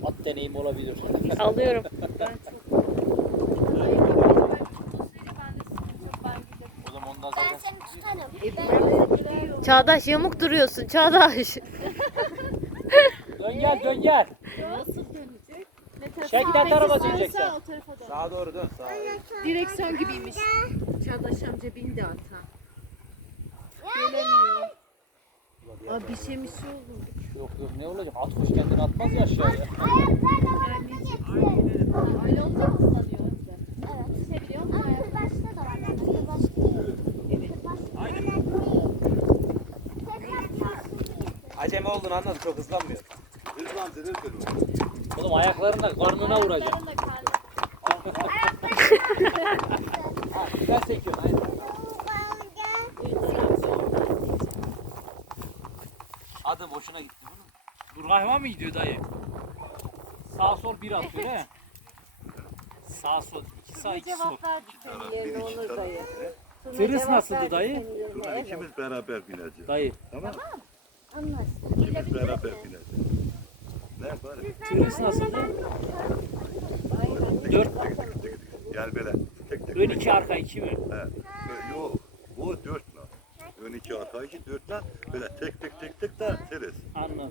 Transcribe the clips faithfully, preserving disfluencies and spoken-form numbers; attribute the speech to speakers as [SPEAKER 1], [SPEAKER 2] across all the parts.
[SPEAKER 1] at deneyimi olabilir.
[SPEAKER 2] Alıyorum.
[SPEAKER 1] O zaman ondan
[SPEAKER 3] Ben
[SPEAKER 1] zaten
[SPEAKER 3] seni tutarım.
[SPEAKER 2] Çağdaş yamuk duruyorsun Çağdaş.
[SPEAKER 1] dön gel dön gel.
[SPEAKER 4] Nasıl dönecek? Ne tarafa?
[SPEAKER 1] Çek ne tarafa çekeceksin?
[SPEAKER 4] Sağ o tarafa dön.
[SPEAKER 5] Sağa doğru dön. Sağa.
[SPEAKER 4] Direksiyon gibiymiş. Çağdaş amca bindi ata. Gelemiyor. Aa, bir şey mi şey oldu?
[SPEAKER 1] Yok yok ne olacak? At kuş kendini atmaz ya aşağıya.
[SPEAKER 3] Ayaklarla gitsin.
[SPEAKER 4] Öyle olunca mı ıslanıyor önce?
[SPEAKER 3] Evet.
[SPEAKER 4] Seviyor musun?
[SPEAKER 3] Ama kırbaçta da var. Kırbaçta değil.
[SPEAKER 5] Aynen. Acemi olduğunu anladım. Çok hızlanmıyor.
[SPEAKER 6] Hızlan dedin seni.
[SPEAKER 1] Oğlum ayaklarınla karnına vuracak.
[SPEAKER 4] Ayaklarınla karnı.
[SPEAKER 1] Ha, güzel sekiyorsun aynen. Adı boşuna gitti bunun. Dur hayvan mı gidiyor dayı? Sağ sol bir atıyor he? Sağ sol iki sağ iki sol.
[SPEAKER 6] Bir iki taraf.
[SPEAKER 1] Tırıs nasıldı dayı?
[SPEAKER 6] Buna ikimiz beraber bineceğiz.
[SPEAKER 1] Dayı.
[SPEAKER 6] Tamam.
[SPEAKER 3] Anlaştık.
[SPEAKER 6] İkimiz beraber bineceğiz. Ne var?
[SPEAKER 1] Tırıs nasıldı? Dört.
[SPEAKER 6] Gel böyle. Tek tek.
[SPEAKER 1] Ön iki arka iki mi?
[SPEAKER 6] He. Böyle Yok. O dört lan. Ön iki arka iki dört lan. Böyle tek tek tek tek de teriz.
[SPEAKER 1] Anladım.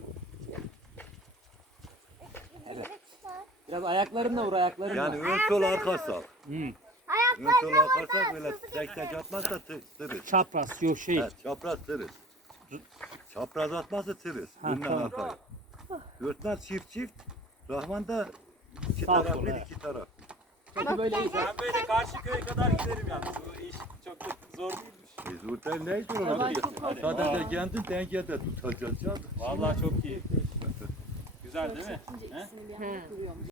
[SPEAKER 1] Evet. Biraz ayaklarınla vur ayaklarınla.
[SPEAKER 6] Yani ön sol arka sağ.
[SPEAKER 1] Hı.
[SPEAKER 6] Ön sol arka sağ böyle tek tek atmazsa tı- tırız.
[SPEAKER 1] Çapraz yok şey.
[SPEAKER 6] He, çapraz tırız. Çapraz atmazsa tırız.
[SPEAKER 1] Ha,
[SPEAKER 6] Önden
[SPEAKER 1] tamam.
[SPEAKER 6] arkaya. Dörtler çift çift. Rahman da iki
[SPEAKER 1] Sağ
[SPEAKER 6] taraf
[SPEAKER 1] sol,
[SPEAKER 6] bir
[SPEAKER 1] he.
[SPEAKER 6] iki taraf.
[SPEAKER 1] Peki böyle iyi.
[SPEAKER 5] Ben böyle karşı köye kadar giderim yalnız. Bu iş çok da zor değilmiş.
[SPEAKER 6] Biz orada neydi orada? Sadece kendi dengede tutacaksın.
[SPEAKER 5] Vallahi çok iyi. Güzel değil mi? He?
[SPEAKER 4] He.